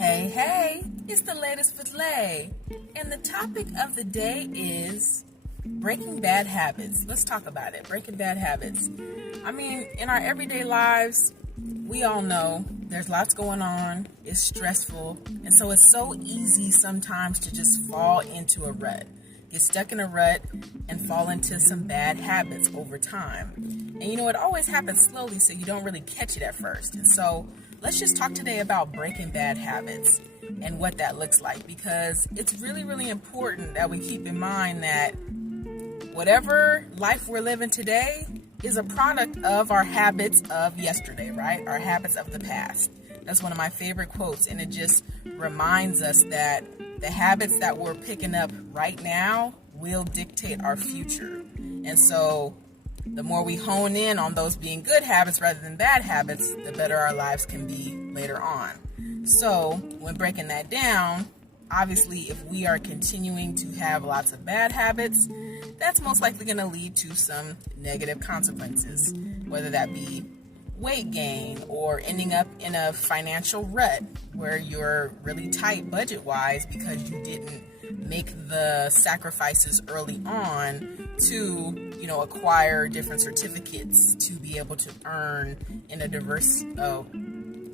Hey, it's the latest with Lay. And the topic of the day is breaking bad habits. Let's talk about it. Breaking bad habits. I mean, in our everyday lives, we all know there's lots going on. It's stressful. And so it's so easy sometimes to just fall into a rut. Get stuck in a rut and fall into some bad habits over time. And it always happens slowly, so you don't really catch it at first. And so let's just talk today about breaking bad habits and what that looks like, because it's really, really important that we keep in mind that whatever life we're living today is a product of our habits of yesterday, right? Our habits of the past. That's one of my favorite quotes, and it just reminds us that the habits that we're picking up right now will dictate our future. And so the more we hone in on those being good habits rather than bad habits, the better our lives can be later on. So when breaking that down, obviously if we are continuing to have lots of bad habits, that's most likely going to lead to some negative consequences, whether that be weight gain or ending up in a financial rut where you're really tight budget-wise because you didn't make the sacrifices early on to, acquire different certificates to be able to earn in a diverse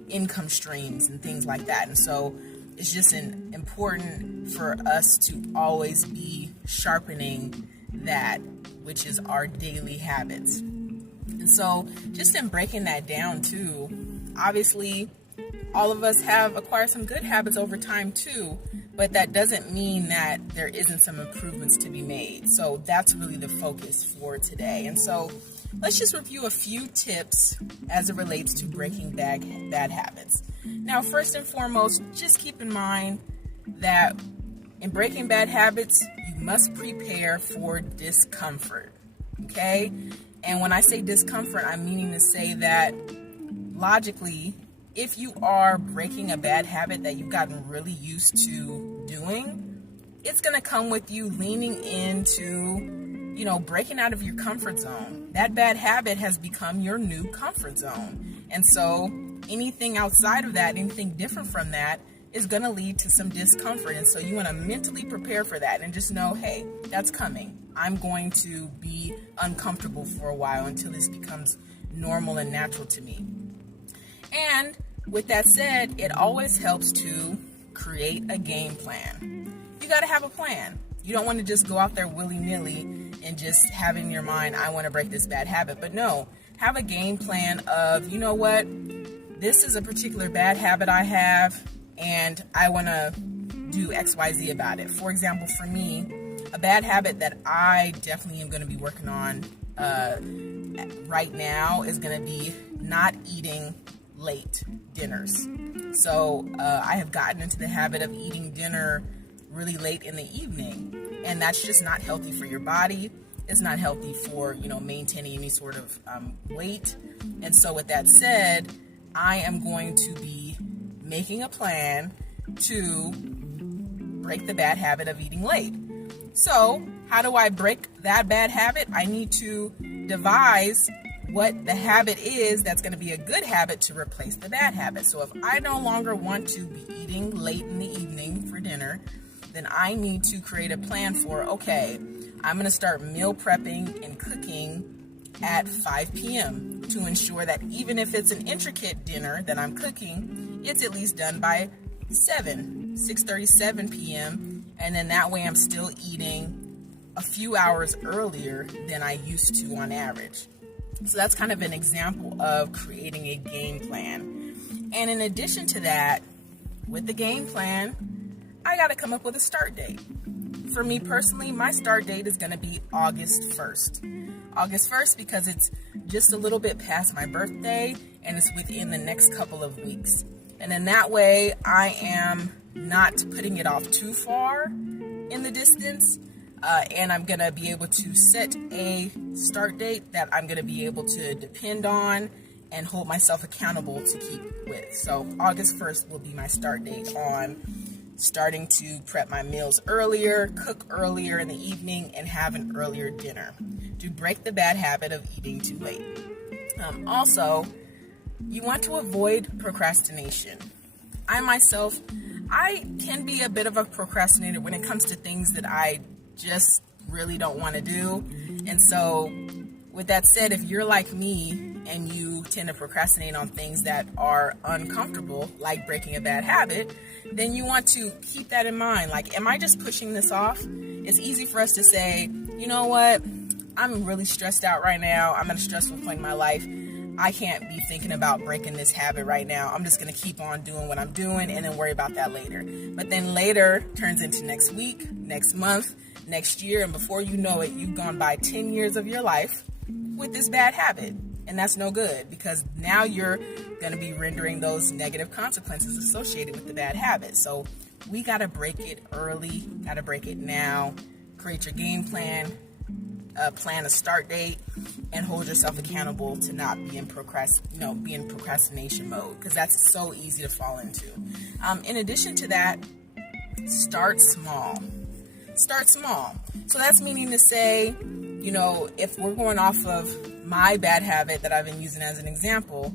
income streams and things like that. And so it's just important for us to always be sharpening that, which is our daily habits. And so just in breaking that down too, obviously all of us have acquired some good habits over time too, but that doesn't mean that there isn't some improvements to be made. So that's really the focus for today. And so let's just review a few tips as it relates to breaking bad habits. Now, first and foremost, just keep in mind that in breaking bad habits, you must prepare for discomfort, okay? And when I say discomfort, I'm meaning to say that logically, if you are breaking a bad habit that you've gotten really used to doing, it's going to come with you leaning into, breaking out of your comfort zone. That bad habit has become your new comfort zone. And so anything outside of that, anything different from that, is going to lead to some discomfort. And so you want to mentally prepare for that and just know, hey, that's coming. I'm going to be uncomfortable for a while until this becomes normal and natural to me. And with that said, it always helps to create a game plan. You got to have a plan. You don't want to just go out there willy-nilly and just have in your mind, I want to break this bad habit. But no, have a game plan of, you know what, this is a particular bad habit I have, and I want to do X, Y, Z about it. For example, for me, a bad habit that I definitely am going to be working on right now is going to be not eating late dinners. So I have gotten into the habit of eating dinner really late in the evening, and that's just not healthy for your body. It's not healthy for maintaining any sort of weight. And so with that said, I am going to be making a plan to break the bad habit of eating late. So how do I break that bad habit? I need to devise what the habit is that's going to be a good habit to replace the bad habit. So if I no longer want to be eating late in the evening for dinner, then I need to create a plan for, okay, I'm going to start meal prepping and cooking at 5 p.m. to ensure that even if it's an intricate dinner that I'm cooking, it's at least done by 6:37 p.m. And then that way I'm still eating a few hours earlier than I used to on average. So that's kind of an example of creating a game plan. And in addition to that, with the game plan, I got to come up with a start date. For me personally, my start date is going to be August 1st. August 1st because it's just a little bit past my birthday and it's within the next couple of weeks. And then that way I am not putting it off too far in the distance. And I'm going to be able to set a start date that I'm going to be able to depend on and hold myself accountable to keep with. So August 1st will be my start date on starting to prep my meals earlier, cook earlier in the evening, and have an earlier dinner to break the bad habit of eating too late. Also, you want to avoid procrastination. I myself, I can be a bit of a procrastinator when it comes to things that I just really don't want to do. And so with that said, if you're like me and you tend to procrastinate on things that are uncomfortable, like breaking a bad habit, then you want to keep that in mind. Like, am I just pushing this off? It's easy for us to say, you know what? I'm really stressed out right now. I'm at a stressful point in my life. I can't be thinking about breaking this habit right now. I'm just going to keep on doing what I'm doing and then worry about that later. But then later turns into next week, next month, next year, and before you know it, you've gone by 10 years of your life with this bad habit. And that's no good, because now you're going to be rendering those negative consequences associated with the bad habit. So we got to break it early, got to break it now. Create your game plan, plan a start date, and hold yourself accountable to not be in procrastination mode, because that's so easy to fall into. In addition to that, start small. Start small. So that's meaning to say, if we're going off of my bad habit that I've been using as an example,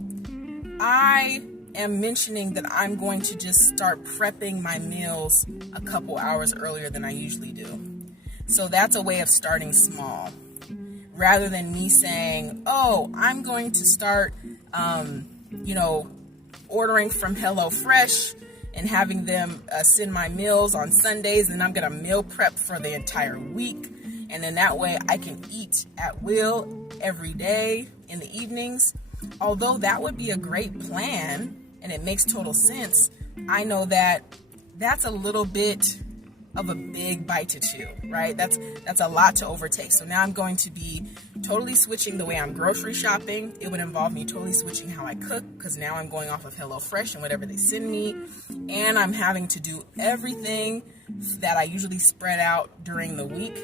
I am mentioning that I'm going to just start prepping my meals a couple hours earlier than I usually do. So that's a way of starting small, rather than me saying, oh, I'm going to start, ordering from HelloFresh and having them send my meals on Sundays, and I'm going to meal prep for the entire week. And then that way I can eat at will every day in the evenings. Although that would be a great plan and it makes total sense, I know that that's a little bit of a big bite to chew, right? That's a lot to overtake. So now I'm going to be totally switching the way I'm grocery shopping. It would involve me totally switching how I cook, because now I'm going off of HelloFresh and whatever they send me. And I'm having to do everything that I usually spread out during the week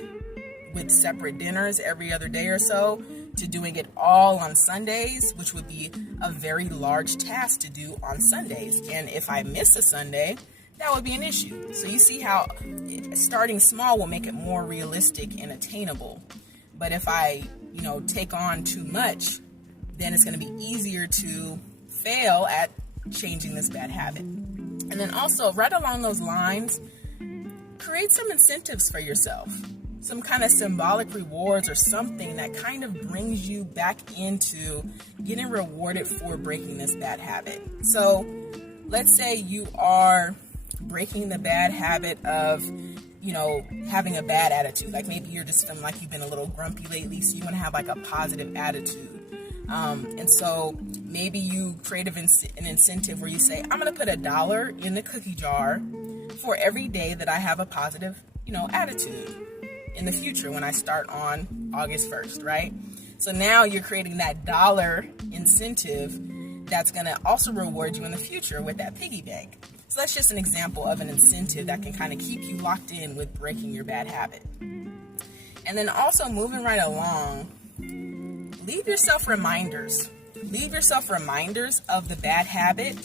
with separate dinners every other day or so, to doing it all on Sundays, which would be a very large task to do on Sundays. And if I miss a Sunday, that would be an issue. So you see how starting small will make it more realistic and attainable. But if I, take on too much, then it's going to be easier to fail at changing this bad habit. And then also, right along those lines, create some incentives for yourself. Some kind of symbolic rewards or something that kind of brings you back into getting rewarded for breaking this bad habit. So let's say you are breaking the bad habit of, having a bad attitude. Like maybe you're just feeling like you've been a little grumpy lately, so you want to have like a positive attitude. And so maybe you create an incentive where you say, I'm going to put $1 in the cookie jar for every day that I have a positive, attitude in the future when I start on August 1st, right? So now you're creating that dollar incentive that's going to also reward you in the future with that piggy bank. So that's just an example of an incentive that can kind of keep you locked in with breaking your bad habit. And then also moving right along, leave yourself reminders. Leave yourself reminders of the bad habit,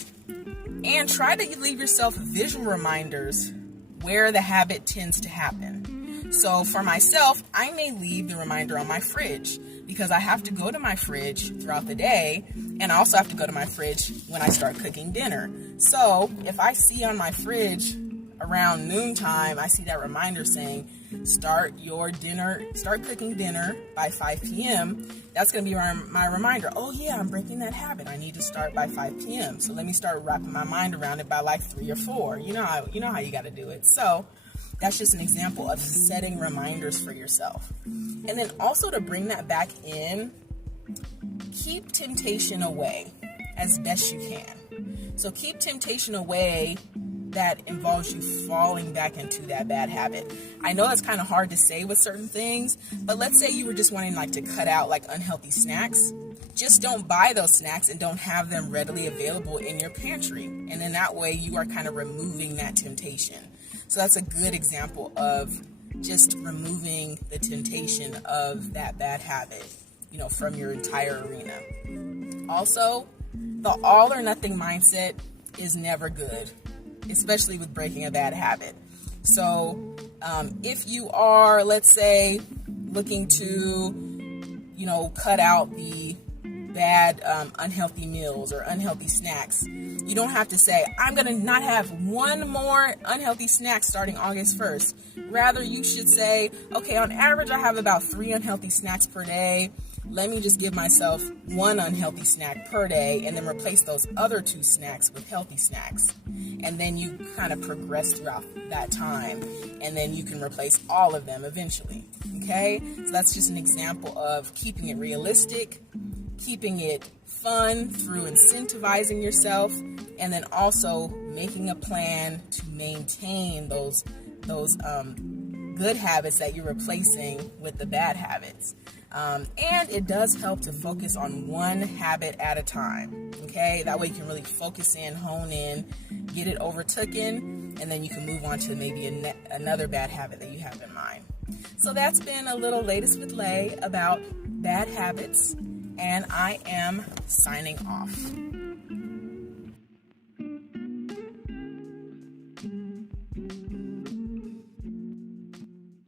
and try to leave yourself visual reminders where the habit tends to happen. So for myself, I may leave the reminder on my fridge, because I have to go to my fridge throughout the day, and I also have to go to my fridge when I start cooking dinner. So if I see on my fridge around noontime, I see that reminder saying, start cooking dinner by 5 p.m., that's going to be my reminder. Oh yeah, I'm breaking that habit. I need to start by 5 p.m. So let me start wrapping my mind around it by like 3 or 4. You know how you got to do it. So that's just an example of setting reminders for yourself. And then also, to bring that back in, keep temptation away as best you can. So keep temptation away that involves you falling back into that bad habit. I know that's kind of hard to say with certain things, but let's say you were just wanting to cut out unhealthy snacks. Just don't buy those snacks and don't have them readily available in your pantry. And then that way you are kind of removing that temptation. So that's a good example of just removing the temptation of that bad habit, from your entire arena. Also, the all or nothing mindset is never good, especially with breaking a bad habit. So if you are, let's say, looking to, cut out the bad, unhealthy meals or unhealthy snacks. You don't have to say, I'm going to not have one more unhealthy snack starting August 1st. Rather, you should say, okay, on average, I have about 3 unhealthy snacks per day. Let me just give myself 1 unhealthy snack per day and then replace those other 2 snacks with healthy snacks. And then you kind of progress throughout that time. And then you can replace all of them eventually. Okay? So that's just an example of keeping it realistic, keeping it fun through incentivizing yourself, and then also making a plan to maintain those good habits that you're replacing with the bad habits. And it does help to focus on one habit at a time. Okay, that way you can really focus in, hone in, get it overtaken, and then you can move on to maybe another bad habit that you have in mind. So that's been a little latest with Lay about bad habits, and I am signing off.